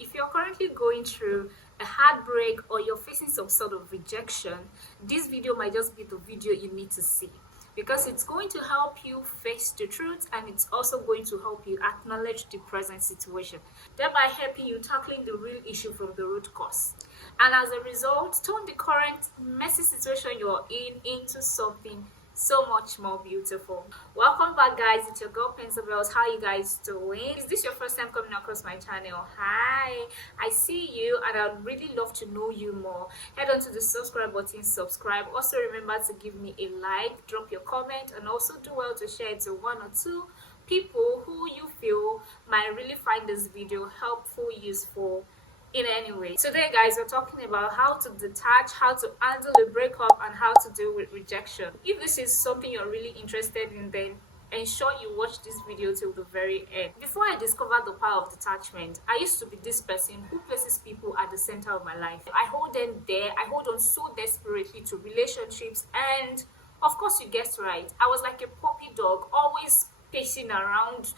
if you're currently going through a heartbreak or you're facing some sort of rejection, this video might just be the video you need to see, because it's going to help you face the truth, and it's also going to help you acknowledge the present situation, thereby helping you tackling the real issue from the root cause. And as a result, turn the current messy situation you're in into something so much more beautiful. Welcome back, guys. It's your girl Pensabels. How you guys doing? Is this your first time coming across my channel? Hi, I see you and I'd really love to know you more. Head on to the subscribe button, subscribe. Also remember to give me a like, drop your comment, and also do well to share it to one or two people who you feel might really find this video helpful, useful in any way. Today, guys, we're talking about how to detach, how to handle the breakup, and how to deal with rejection. If this is something you're really interested in, then ensure you watch this video till the very end. Before I discovered the power of detachment, I used to be this person who places people at the center of my life. I hold them there. I hold on so desperately to relationships, and of course, you guessed right, I was like a puppy dog, always pacing around,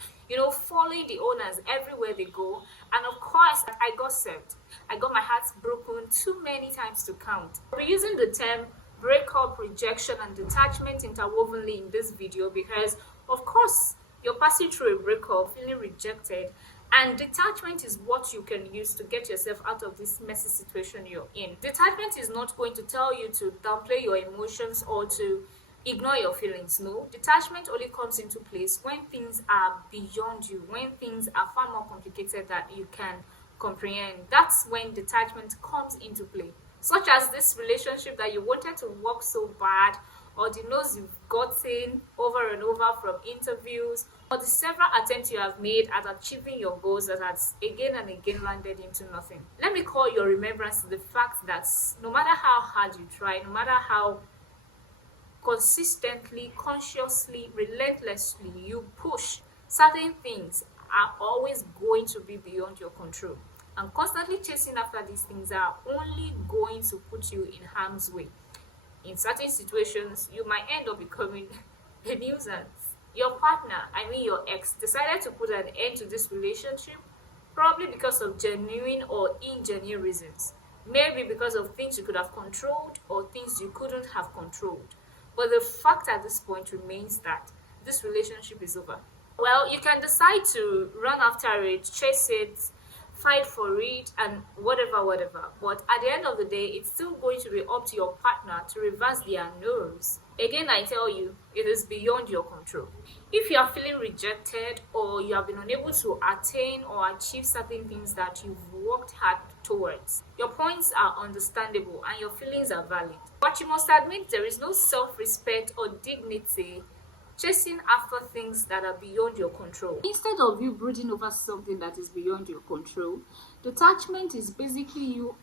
following the owners everywhere they go. And of course, I got served. I got my heart broken too many times to count. We're using the term breakup, rejection, and detachment interwovenly in this video because, of course, you're passing through a breakup, feeling rejected, and detachment is what you can use to get yourself out of this messy situation you're in. Detachment is not going to tell you to downplay your emotions or to ignore your feelings. No, detachment only comes into place when things are beyond you, when things are far more complicated that you can comprehend. That's when detachment comes into play, such as this relationship that you wanted to work so bad, or the no's you've gotten over and over from interviews, or the several attempts you have made at achieving your goals that has again and again landed into nothing. Let me call your remembrance to the fact that no matter how hard you try, no matter how consistently, consciously, relentlessly you push, certain things are always going to be beyond your control. And constantly chasing after these things are only going to put you in harm's way. In certain situations, you might end up becoming a nuisance. Your partner, your ex, decided to put an end to this relationship, probably because of genuine or ingenuine reasons. Maybe because of things you could have controlled or things you couldn't have controlled. But the fact at this point remains that this relationship is over. Well, you can decide to run after it, chase it, fight for it, and whatever. But at the end of the day, it's still going to be up to your partner to reverse their nerves. Again, I tell you, it is beyond your control. If you are feeling rejected or you have been unable to attain or achieve certain things that you've worked hard towards, your points are understandable and your feelings are valid. But you must admit there is no self-respect or dignity chasing after things that are beyond your control. Instead of you brooding over something that is beyond your control, detachment is basically you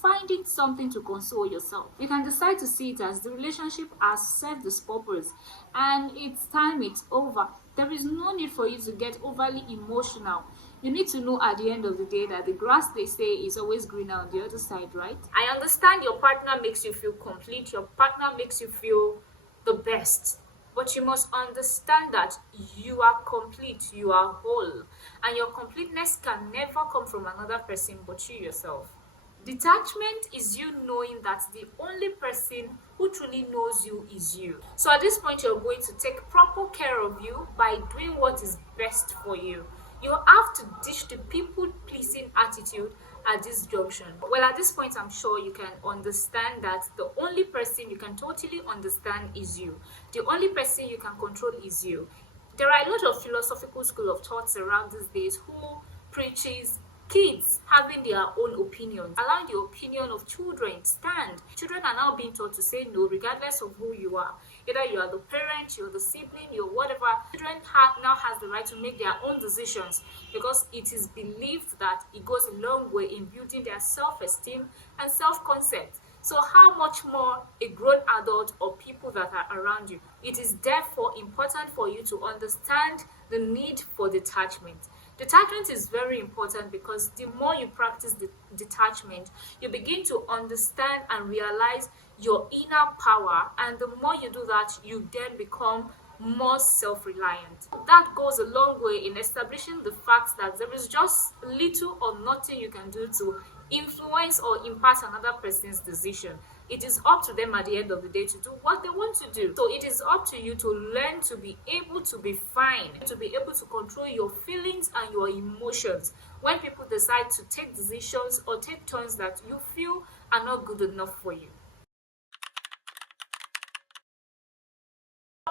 finding something to console yourself. You can decide to see it as the relationship has served its purpose and it's time, it's over. There is no need for you to get overly emotional. You need to know at the end of the day that the grass, they say, is always greener on the other side, right? I understand your partner makes you feel complete, your partner makes you feel the best. But you must understand that you are complete, you are whole, and your completeness can never come from another person but you yourself. Detachment is you knowing that the only person who truly knows you is you. So at this point, you're going to take proper care of you by doing what is best for you. You have to ditch the people-pleasing attitude at this junction. Well, at this point, I'm sure you can understand that the only person you can totally understand is you. The only person you can control is you. There are a lot of philosophical school of thoughts around these days who preaches kids having their own opinions, allowing the opinion of children stand. Children are now being taught to say no regardless of who you are. Either you are the parent, you're the sibling, you're whatever. Children now has the right to make their own decisions because it is believed that it goes a long way in building their self-esteem and self-concept. So how much more a grown adult or people that are around you? It is therefore important for you to understand the need for detachment. Detachment is very important because the more you practice the detachment, you begin to understand and realize your inner power, and the more you do that, you then become more self-reliant. That goes a long way in establishing the fact that there is just little or nothing you can do to influence or impact another person's decision. It is up to them at the end of the day to do what they want to do. So it is up to you to learn to be able to be fine, to be able to control your feelings and your emotions when people decide to take decisions or take turns that you feel are not good enough for you.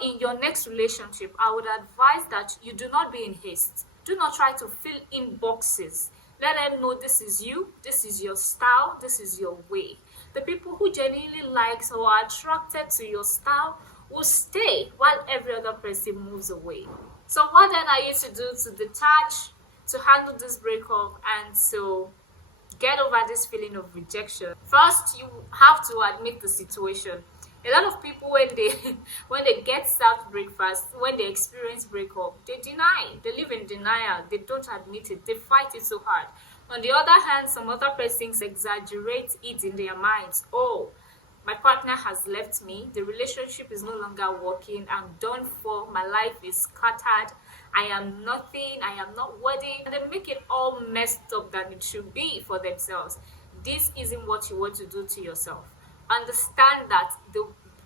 In your next relationship, I would advise that you do not be in haste. Do not try to fill in boxes. Let them know this is you, this is your style, this is your way. The people who genuinely likes or are attracted to your style will stay while every other person moves away. So what then are you to do to detach, to handle this breakup, and to get over this feeling of rejection? First, you have to admit the situation. A lot of people, when they when they get served breakfast, when they experience breakup, they deny, they live in denial, they don't admit it, they fight it so hard. On the other hand, some other persons exaggerate it in their minds. Oh, my partner has left me, the relationship is no longer working, I'm done for, my life is scattered, I am nothing, I am not worthy, and they make it all messed up than it should be for themselves. This isn't what you want to do to yourself. Understand that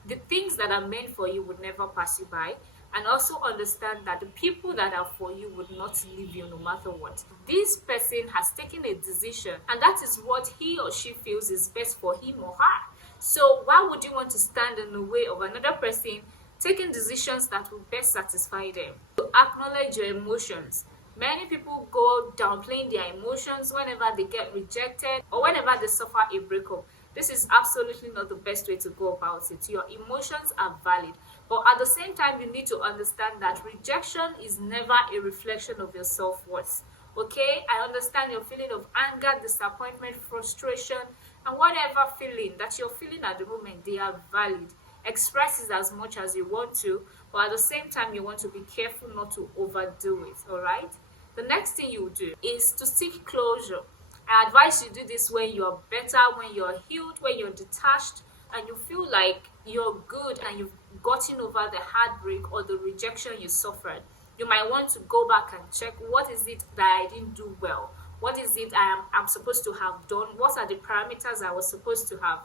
the things that are meant for you would never pass you by, and also understand that the people that are for you would not leave you no matter what. This person has taken a decision, and that is what he or she feels is best for him or her. So why would you want to stand in the way of another person taking decisions that will best satisfy them? To acknowledge your emotions. Many people go downplaying their emotions whenever they get rejected or whenever they suffer a breakup. This is absolutely not the best way to go about it. Your emotions are valid, but at the same time, you need to understand that rejection is never a reflection of your self-worth. Okay, I understand your feeling of anger, disappointment, frustration, and whatever feeling that you're feeling at the moment, they are valid. Express it as much as you want to, but at the same time, you want to be careful not to overdo it. All right. The next thing you do is to seek closure. I advise you do this when you're better, when you're healed, when you're detached, and you feel like you're good and you've gotten over the heartbreak or the rejection you suffered. You might want to go back and check, what is it that I didn't do well? What is it I'm supposed to have done? What are the parameters I was supposed to have,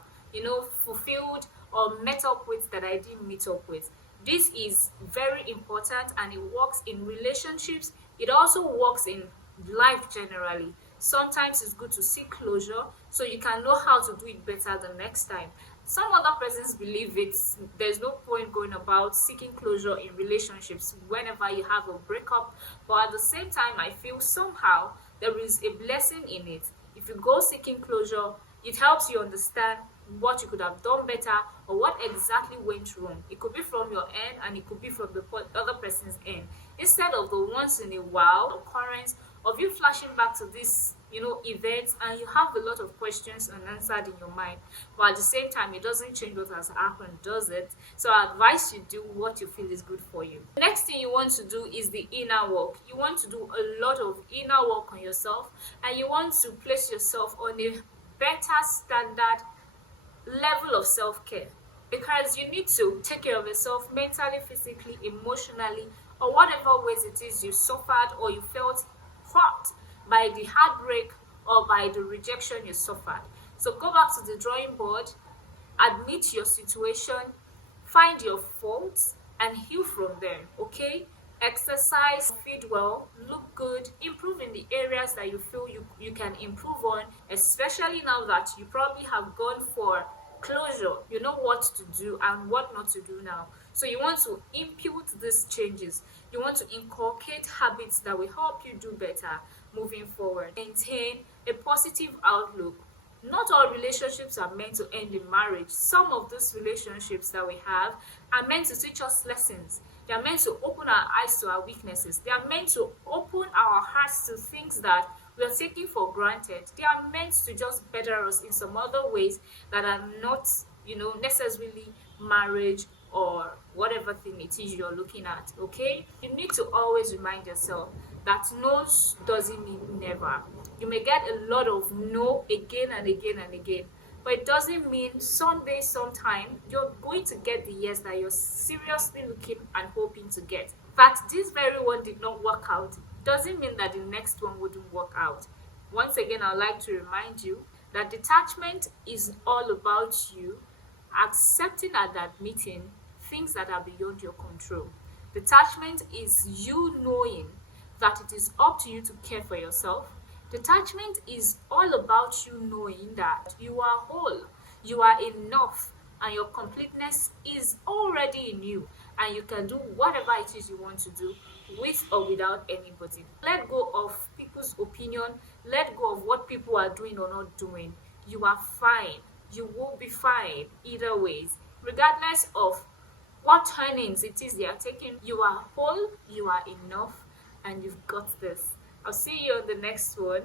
fulfilled or met up with that I didn't meet up with? This is very important, and it works in relationships. It also works in life generally. Sometimes it's good to seek closure so you can know how to do it better the next time. Some other persons believe there's no point going about seeking closure in relationships whenever you have a breakup, but at the same time, I feel somehow there is a blessing in it. If you go seeking closure, it helps you understand what you could have done better or what exactly went wrong. It could be from your end and it could be from the other person's end, instead of the once in a while occurrence of you flashing back to this event, and you have a lot of questions unanswered in your mind, but at the same time it doesn't change what has happened, does it? So I advise you do what you feel is good for you. The next thing you want to do is the inner work. You want to do a lot of inner work on yourself, and you want to place yourself on a better standard level of self-care, because you need to take care of yourself mentally, physically, emotionally, or whatever ways it is you suffered or you felt hurt by the heartbreak or by the rejection you suffered. So go back to the drawing board, admit your situation, find your faults, and heal from them. Okay, exercise, feed well, look good, improve in the areas that you feel you can improve on, especially now that you probably have gone for closure. You know what to do and what not to do now. So you want to impute these changes. You want to inculcate habits that will help you do better moving forward. Maintain a positive outlook. Not all relationships are meant to end in marriage. Some of those relationships that we have are meant to teach us lessons. They are meant to open our eyes to our weaknesses. They are meant to open our hearts to things that we are taking for granted. They are meant to just better us in some other ways that are not, necessarily marriage or whatever thing it is you're looking at. Okay, you need to always remind yourself that no doesn't mean never. You may get a lot of no again and again and again, but it doesn't mean someday, sometime, you're going to get the yes that you're seriously looking and hoping to get. That this very one did not work out doesn't mean that the next one wouldn't work out. Once again, I'd like to remind you that detachment is all about you accepting and admitting things that are beyond your control. Detachment is you knowing that it is up to you to care for yourself. Detachment is all about you knowing that you are whole, you are enough, and your completeness is already in you, and you can do whatever it is you want to do with or without anybody. Let go of people's opinion, let go of what people are doing or not doing. You are fine. You will be fine either ways, regardless of what turnings it is they are taking. You are whole, you are enough, and you've got this. I'll see you on the next one.